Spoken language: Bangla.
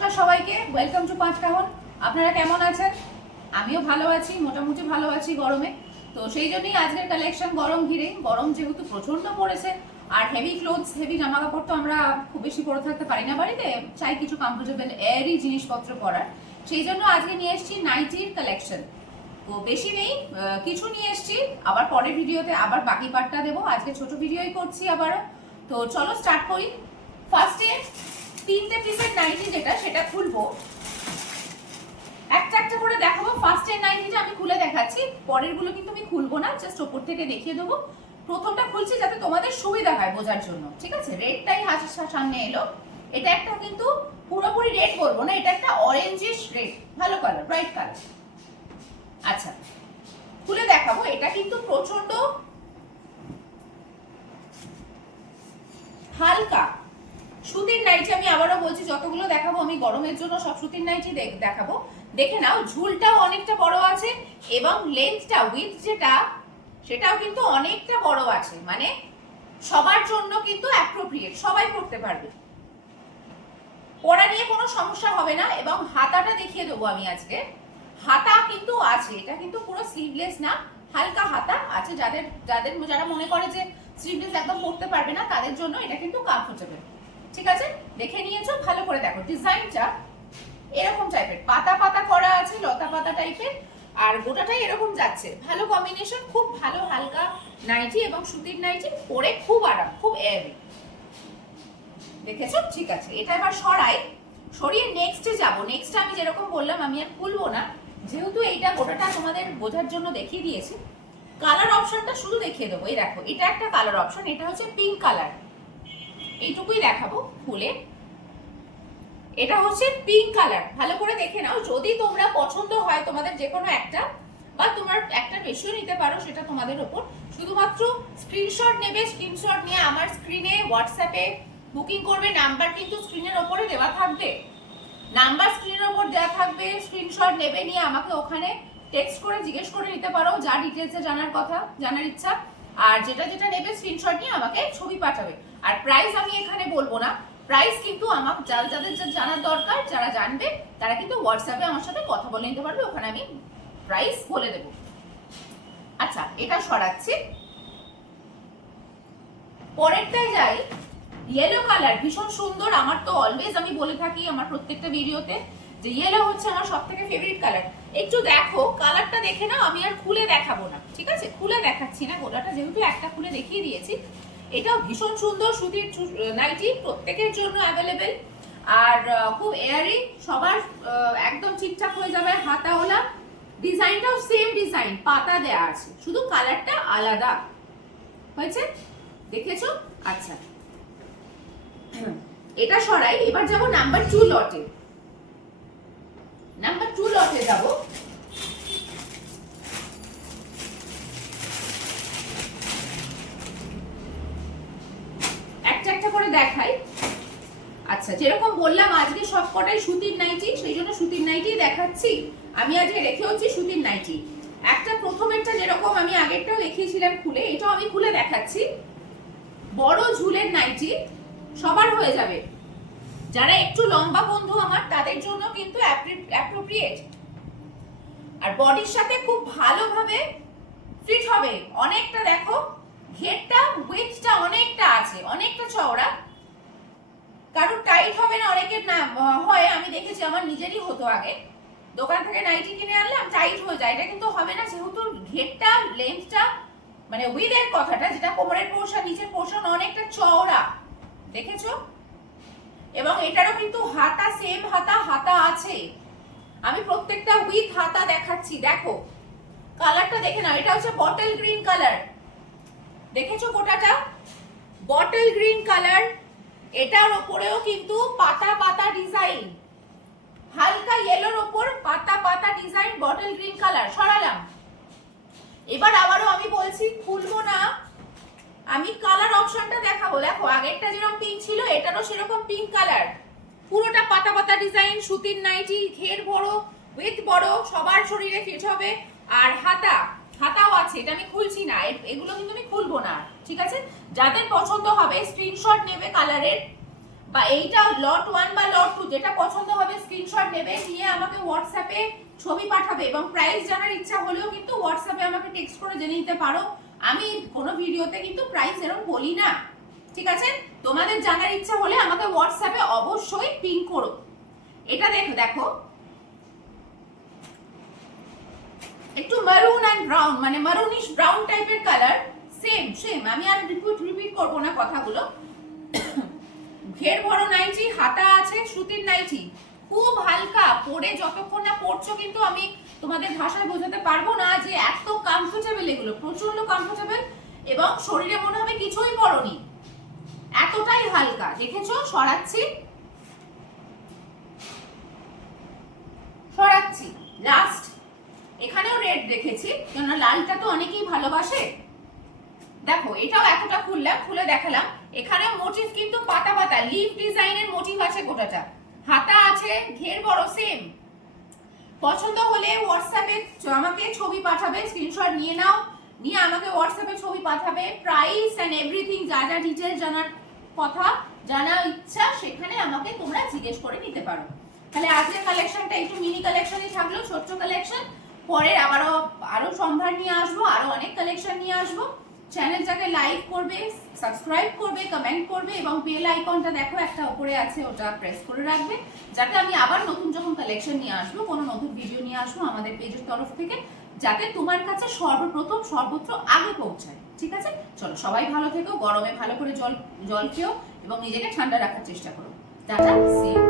নমস্কার সবাইকে, ওয়েলকাম টু পাঁচকাহন। আপনারা কেমন আছেন? আমিও ভালো আছি, মোটামুটি ভালো আছি গরমে। তো সেই জন্যই আজকের কালেকশন গরম ঘিরে। গরম যেহেতু প্রচন্ড পড়েছে, আর হেভি ক্লোথস, হেভি জামা কাপড় তো আমরা খুব বেশি পরে থাকতে পারি না বাড়িতে, চাই কিছু কমফোর্টেবল এয়ারি জিনিসপত্র পরার। সেই জন্য আজকে নিয়ে এসেছি নাইটির কালেকশন। তো বেশি নেই, কিছু নিয়ে এসেছি, আবার পরের ভিডিওতে আবার বাকি পার্টটা দেবো। আজকে ছোট ভিডিওই করছি আবারও। তো চলো স্টার্ট করি। ফার্স্টে 3টে পিসের নাইটি যেটা সেটা খুলবো, একটা একটা করে দেখাবো। ফার্স্টের নাইটিটা আমি খুলে দেখাচ্ছি, পরের গুলো কিন্তু আমি খুলবো না, জাস্ট ওপর থেকে দেখিয়ে দেবো। প্রথমটা খুলছি যাতে তোমাদের সুবিধা হয় বোঝার জন্য, ঠিক আছে? রেডটাই হাতের সামনে এলো। এটা একটা কিন্তু পুরোপুরি রেড বলবো না, এটা একটা অরেঞ্জিশ রেড, ভালো কালার, ব্রাইট কালার। আচ্ছা, খুলে দেখাবো। এটা কিন্তু প্রচন্ড হালকা সুতির নাইটি। আমি আবারও বলছি, যতগুলো দেখাবো আমি গরমের জন্য সব সুতির নাইটি দেখাবো। দেখে নাও, ঝুলটাও অনেকটা বড় আছে এবং লেন্থটা, উইথ যেটা, সেটাও কিন্তু অনেকটা বড় আছে। মানে সবার জন্য কিন্তু অ্যাপ্রোপ্রিয়েট, সবাই পরতে পারবে, পরা নিয়ে কোনো সমস্যা হবে না। এবং হাতাটা দেখিয়ে দেবো আমি আজকে। হাতা কিন্তু আছে, এটা কিন্তু পুরো স্লিভলেস না, হালকা হাতা আছে। যারা মনে করে যে স্লিভলেস একদম পরতে পারবে না, তাদের জন্য এটা কিন্তু কমফোর্টেবল। ঠিক আছে, দেখে নিয়েছো, ভালো করে দেখো। ডিজাইনটা এরকম টাইপের, পাতা পাতা করা আছে, লতা পাতা টাইপের, আর গোটাটাই এরকম যাচ্ছে। ভালো কম্বিনেশন, খুব ভালো হালকা নাইটি এবং সুতির নাইটি, পরে খুব আরাম, খুব এয়ারি। দেখেছো? ঠিক আছে, এটা এবার সরিয়ে নেক্সটে যাবো। নেক্সট আমি যেরকম বললাম, আমি আর খুলবো না, যেহেতু এইটা গোটাটা তোমাদের বোঝার জন্য দেখিয়ে দিয়েছি। কালার অপশনটা শুধু দেখিয়ে দেবো। এই দেখো, এটা একটা কালার অপশন, এটা হচ্ছে পিঙ্ক কালার। এইটুকুই দেখাবো খুলে। এটা হচ্ছে পিঙ্ক কালার, ভালো করে দেখে নাও। যদি তোমরা পছন্দ হয় তোমাদের যে কোনো একটা, বা তোমার একটা বেশিও নিতে পারো, সেটা তোমাদের ওপর। শুধুমাত্র স্ক্রিনশট নেবে, স্ক্রিনশট নিয়ে আমার স্ক্রিনে হোয়াটসঅ্যাপে বুকিং করবে। নাম্বার কিন্তু স্ক্রিনের ওপরে দেওয়া থাকবে, নাম্বার স্ক্রিনের ওপর দেওয়া থাকবে। স্ক্রিনশট নেবে, নিয়ে আমাকে ওখানে টেক্সট করে জিজ্ঞেস করে নিতে পারো যা ডিটেলসে জানার কথা, জানার ইচ্ছা। আর যেটা যেটা নেবে স্ক্রিনশট নিয়ে আমাকে ছবি পাঠাবে। আর প্রাইস আমি এখানে বলবো না, প্রাইস কিন্তু আমাকে যাদের জানার দরকার, যারা জানবে, তারা কিন্তু হোয়াটসঅ্যাপে আমার সাথে কথা বলে নিতে পারবে, ওখানে আমি প্রাইস বলে দেব। আচ্ছা, এটা সরাচ্ছি, পরেরটায় যাই। ইয়েলো কালার ভীষণ সুন্দর। আমার তো অলওয়েজ আমি বলে থাকি আমার প্রত্যেকটা ভিডিওতে যে ইয়েলো হচ্ছে আমার সবথেকে ফেভারিট কালার। একটু দেখো, কালারটা দেখে নাও, আমি আর খুলে দেখাবো না, ঠিক আছে? খুলে দেখাচ্ছি না গোটাটা, যেহেতু একটা খুলে দেখিয়ে দিয়েছি। এটাও ভীষণ সুন্দর সুতির নাইটি, প্রত্যেকের জন্য অ্যাভেলেবেল, আর খুব এয়ারি, সবার একদম ঠিকঠাক হয়ে যাবে। হাতাওয়ালা, ডিজাইনটাও সেম ডিজাইন, পাতা দেয়া আছে, শুধু কালারটা আলাদা হয়েছে। দেখেছো? আচ্ছা, এটা সরাই। এবার যাব নাম্বার 2 লটে। নাম্বার 2 লটে যাব। একটা একটা করে দেখাই। আচ্ছা, যেরকম বললাম আজকে সবকটাই সুতির নাইটি, সেই জন্য সুতির নাইটি দেখাচ্ছি। আমি আজকে রেখেওছি সুতির নাইটি। একটা প্রথমেরটা যেরকম আমি আগেরটাও দেখিয়েছিলাম খুলে, এটাও আমি খুলে দেখাচ্ছি। বড় ঝুলের নাইটি সবার হয়ে যাবে। যারা একটু লম্বা বন্ধু আমার, তাদের জন্য কিন্তু অ্যাপ্রোপ্রিয়েট, আর বডির সাথে খুব ভালোভাবে ফিট হবে। অনেকটা দেখো, ঘেরটা, উইথটা অনেকটা আছে, অনেকটা চওড়া, কারো টাইট হবে না। অনেকের না হয়, আমি দেখেছি, আমার নিজেরই হতো আগে, দোকান থেকে নাইটি কিনে আনলাম, টাইট হয়ে যায়। এটা কিন্তু হবে না, যেহেতু ঘেরটা, লেন্থটা, মানে উইথের কথাটা, যেটা কোমরের পোর্শন, নিচের পোর্শন অনেকটা চওড়া, দেখেছো? এবং এটারও কিন্তু হাতা, সেম হাতা আছে। আমি প্রত্যেকটা উইথ হাতা দেখাচ্ছি। দেখো কালারটা দেখে নাও, এটা হচ্ছে বটল গ্রিন কালার। দেখেছো গোটাটা বটল গ্রিন কালার। এটার ওপরেও কিন্তু পাতা পাতা ডিজাইন, হালকা ইয়েলোর ওপর পাতা পাতা ডিজাইন, বটল গ্রিন কালার। সরালাম। এবার আবারও আমি বলছি, খুলবো না, আমি কালার অপশনটা দেখাবো। দেখো, আগেরটা যেরকম পিঙ্ক ছিল, এটারও সেরকম পিঙ্ক কালার, পুরোটা পাতা পাতা ডিজাইন, সুতির নাইটি, ঘের বড়, উইথ বড়, সবার শরীরে ফিট হবে। আর হাতাও আছে, এটা আমি খুলছি না, এগুলো কিন্তু আমি খুলবো না, ঠিক আছে? যাদের পছন্দ হবে স্ক্রিনশট নেবে কালারের, বা এইটা লট 1 বা লট 2 যেটা পছন্দ হবে স্ক্রিনশট নেবে, নিয়ে আমাকে হোয়াটসঅ্যাপে ছবি পাঠাবে এবং প্রাইস জানার ইচ্ছা হলেও কিন্তু হোয়াটসঅ্যাপে আমাকে টেক্সট করে জেনে নিতে পারো। আমি কোনো ভিডিওতে কিন্তু প্রাইস এরকম বলি না, ঠিক আছে? তোমাদের জানার ইচ্ছা হলে আমাকে হোয়াটসঅ্যাপে অবশ্যই পিং করো। এটা দেখো, দেখো একটু মারুন এন্ড ব্রাউন, মানে মারুনিশ ব্রাউন টাইপের কালার, সেম সেম, আমি আর রিপিট করব না কথাগুলো। ঘের বড় নাইটি, হাতা আছে, সুতির নাইটি, খুব হালকা, পরে যতক্ষণ না পরছো কিন্তু আমি তোমাদের ভাষায় বোঝাতে পারবো না যে এত কমফোর্টেবল, এগুলো প্রচন্ড কমফোর্টেবল এবং শরীরে মনে হবে কিছুই পরনি, এতটাই হালকা। দেখেছো? সরাচ্ছি সরাচ্ছি, লাস্ট এখানেও রেড রেখেছি, কেননা লালটা তো অনেকেই ভালোবাসে। দেখো এটাও এতটা খুললাম, খুলে দেখালাম। এখানেও মোটিভ কিন্তু পাতা পাতা লিফ ডিজাইনের মোটিভ আছে গোটাটা, হাতা আছে, ঘের বড়, সেম। পছন্দ হলে হোয়াটসঅ্যাপে আমাকে ছবি পাঠাবে, স্ক্রিনশট নিয়ে নাও, নিয়ে আমাকে হোয়াটসঅ্যাপে ছবি পাঠাবে, প্রাইস এন্ড এভরিথিং, যা যা ডিটেইলস জানার কথা, জানার ইচ্ছা সেখানে আমাকে তোমরা জিজ্ঞেস করে নিতে পারো। তাহলে আজকের কালেকশনটা একটু মিনি কালেকশনই থাকলো, ছোট্ট কালেকশন। পরে আরো সম্ভার নিয়ে আসবো, আরো অনেক কালেকশন নিয়ে আসবো। চ্যানেলটাকে লাইক করবে, সাবস্ক্রাইব করবে, কমেন্ট করবে এবং বেল আইকনটা দেখো একটা উপরে আছে, ওটা প্রেস করে রাখবে, যাতে আমি আবার নতুন যখন কালেকশন নিয়ে আসবো, কোনো নতুন ভিডিও নিয়ে আসবো আমাদের পেজের তরফ থেকে, যাতে তোমার কাছে সর্বপ্রথম সর্বত্র আগে পৌঁছায়, ঠিক আছে? চলো সবাই ভালো থেকো, গরমে ভালো করে জল খেও এবং নিজেকে ঠান্ডা রাখার চেষ্টা করো। Tata, see you.